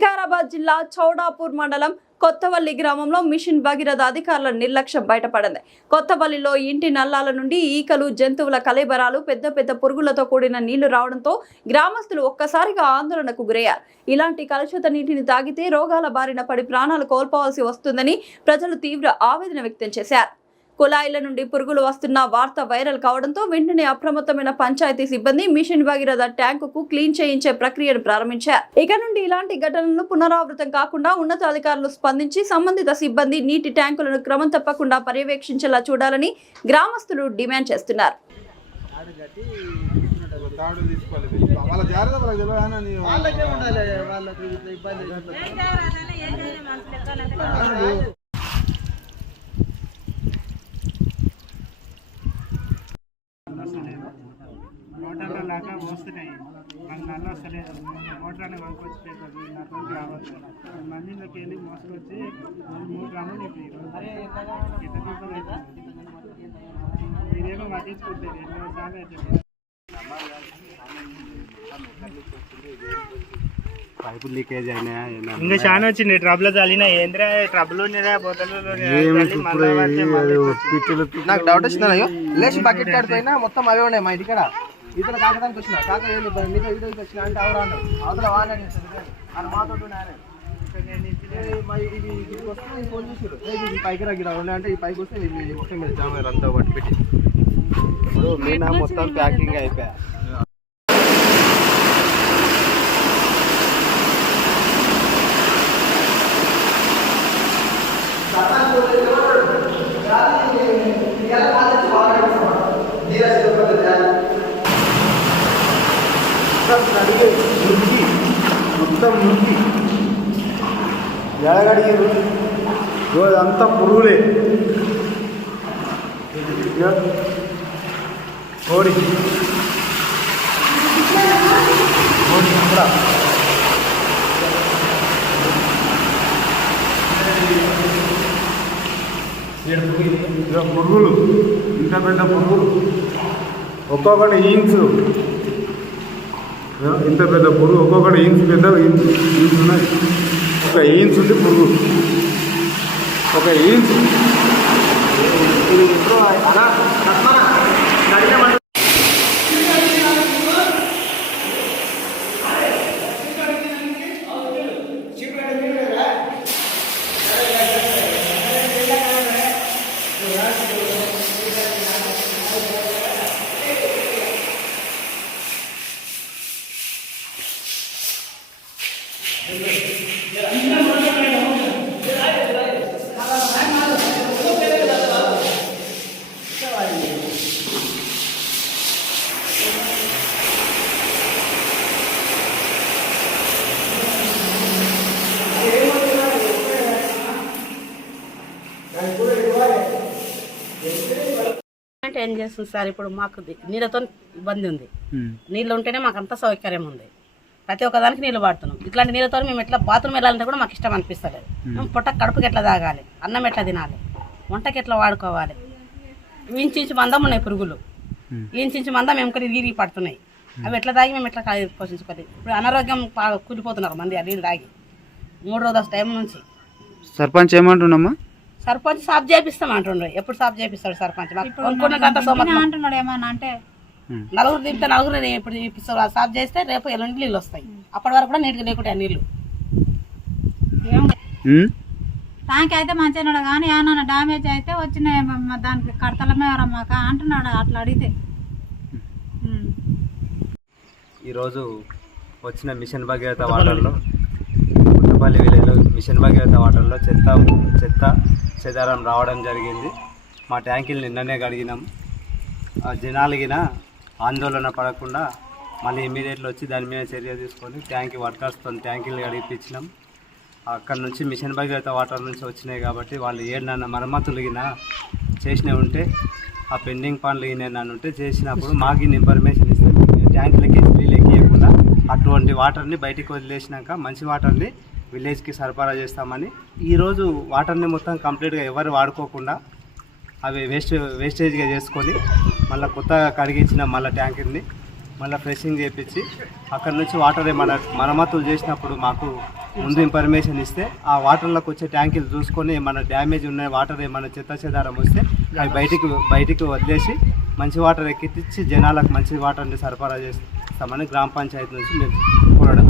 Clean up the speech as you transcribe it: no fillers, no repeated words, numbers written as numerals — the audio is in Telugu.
వికారాబాద్ జిల్లా చౌడాపూర్ మండలం కొత్తవల్లి గ్రామంలో మిషన్ భగీరథ అధికారుల నిర్లక్ష్యం బయటపడింది. కొత్తవల్లిలో ఇంటి నల్లాల నుండి ఈకలు, జంతువుల కళేబరాలు, పెద్ద పెద్ద పురుగులతో కూడిన నీళ్లు రావడంతో గ్రామస్తులు ఒక్కసారిగా ఆందోళనకు గురయ్యారు. ఇలాంటి కలుషిత నీటిని తాగితే రోగాల బారిన పడి ప్రాణాలు కోల్పోవాల్సి వస్తుందని ప్రజలు తీవ్ర ఆవేదన వ్యక్తం చేశారు. కుళాయిల నుండి పురుగులు వస్తున్న వార్త వైరల్ కావడంతో వెంటనే అప్రమత్తమైన పంచాయతీ సిబ్బంది మిషన్ భగీరథ ట్యాంకుకు క్లీన్ చేయించే ప్రక్రియను ప్రారంభించారు. ఇక నుండి ఇలాంటి ఘటనలు పునరావృతం కాకుండా ఉన్నతాధికారులు స్పందించి సంబంధిత సిబ్బంది నీటి ట్యాంకులను క్రమం తప్పకుండా పర్యవేక్షించేలా చూడాలని గ్రామస్తులు డిమాండ్ చేస్తున్నారు. మోటార్లు లాగా వస్తున్నాయి, మాకు నల్ల వస్తలేదు. మోటార్ని కొనుక్కొచ్చి అటువంటి కావచ్చు మందిలోకి వెళ్ళి మోసుకొచ్చి 3 గ్రాములు మీరేమో పట్టించుకుంటారు. ఎన్నో సార్లు అయితే పైపు లీకేజ్ అయినా ఇంకా చాలా వచ్చింది. ట్రబుల్ చల్లిన ఏంద్రా ట్రబుల్ ఉన్నదా బోతలు. నాకు డౌట్ వచ్చిందా లేచి బకెట్ కడిపోయినా మొత్తం అవే ఉన్నాయి. మా ఇంటికాడ ఇతర కాకడానికి వచ్చిన కాక నీతో వచ్చిన అంటే ఎవరు అన్నారు అవతల వాడిని మాతో వస్తే ఫోన్ చేసారు ఈ పైకి రాగిరా అంటే ఈ పైకి వస్తే మొత్తం మీద జామ అంతా పట్టి పెట్టి ఇప్పుడు మీనా మొత్తం ప్యాకింగ్ అయిపోయా. మొత్తం మురికి ఎడగడిగారు, రోజంతా పురుగులే. కోడి కూడా పురుగులు, ఇంత పెద్ద పురుగులు, ఒక్కొక్కటి ఈన్స్, ఇంత పెద్ద పురుగు, ఒక్కొక్కటి ఈన్స్ పెద్ద ఈన్స్ ఉన్నాయి. ఒక ఈన్స్ ఉంది పురుగు, ఒక ఈన్స్. అంటే ఏం చేస్తుంది సార్, ఇప్పుడు మాకు నీళ్ళతో ఇబ్బంది ఉంది. నీళ్ళు ఉంటేనే మాకు అంత సౌకర్యం ఉంది. ప్రతి ఒక్కదానికి నీళ్ళు వాడుతున్నాం. ఇట్లాంటి నీళ్ళతో మేము ఎట్లా బాత్రూమ్ వెళ్ళాలంటే కూడా మాకు ఇష్టం అనిపిస్తలేదు. మేము కడుపుకి ఎట్లా తాగాలి, అన్నం ఎట్లా తినాలి, వంటకి ఎట్లా వాడుకోవాలి. ఇంచు మందం ఉన్నాయి పురుగులు, ఇంచు మందం మేము ఇరిగి పడుతున్నాయి. అవి ఎట్లా తాగి మేము ఎట్లా పోషించుకోవాలి. ఇప్పుడు అనారోగ్యం కూలిపోతున్నారు మంది ఆ నీళ్ళు తాగి 3 రోజుల టైం నుంచి. సర్పంచ్ ఏమంటున్నామా? సర్పంచ్ సాఫ్ చేపిస్తాం అంటుండ్రు. ఎప్పుడు సాఫ్ చేపిస్తాడు సర్పంచ్? అంటున్నాడు ఏమన్నా అంటే నలుగురు దింపితే నలుగురు ఇప్పుడు చూపిస్తారు. సాఫ్ చేస్తే రేపు ఎల్లుండి నీళ్ళు వస్తాయి. అప్పటి వరకు కూడా నీటికి లేకుంటే నీళ్ళు ట్యాంక్ అయితే మంచిగా కానీ ఏమన్నా డామేజ్ అయితే వచ్చినాయి దానికి కడతలమే మాక అంటున్నాడు అట్లా అడిగితే. ఈరోజు వచ్చిన మిషన్ భగీరథ వాటర్లో, కొత్తపల్లి విలేజ్లో మిషన్ భగీరథ వాటర్లో చెత్త చెదారం రావడం జరిగింది. మా ట్యాంకులు నిన్ననే కడిగినాం. జనాలగిన ఆందోళన పడకుండా మళ్ళీ ఇమీడియట్లో వచ్చి దాని మీద చర్య తీసుకొని ట్యాంక్ వర్కర్స్తో ట్యాంకులు కడిపించినాం. అక్కడ నుంచి మిషన్ భగీరథ వాటర్ నుంచి వచ్చినాయి కాబట్టి వాళ్ళు ఏడన్నా మరమ్మతులు గిన చేసినవి ఉంటే, ఆ పెండింగ్ పనులు గిన ఉంటే చేసినప్పుడు మాకు ఇన్ఫర్మేషన్ ఇస్తే ట్యాంకులకి నీళ్ళు ఎక్కియకుండా అటువంటి వాటర్ని బయటికి వదిలేసినాక మంచి వాటర్ని విలేజ్కి సరఫరా చేస్తామని. ఈరోజు వాటర్ని మొత్తం కంప్లీట్గా ఎవరు వాడుకోకుండా అవి వేస్టేజ్గా చేసుకొని మళ్ళీ కొత్తగా కడిగించిన మళ్ళీ ట్యాంకుని మళ్ళీ ఫ్రెషింగ్ చేయించి అక్కడ నుంచి వాటర్ మరమ్మతులు చేసినప్పుడు మాకు ముందు ఇన్ఫర్మేషన్ ఇస్తే ఆ వాటర్లోకి వచ్చే ట్యాంకులు చూసుకొని ఏమైనా డ్యామేజ్ ఉన్న వాటర్ ఏమైనా చెత్త చెదారం వస్తే అవి బయటికి వదిలేసి మంచి వాటర్ ఎక్కించి జనాలకు మంచి వాటర్ని సరఫరా చేస్తామని గ్రామ పంచాయతీ నుంచి మేము కోరడం.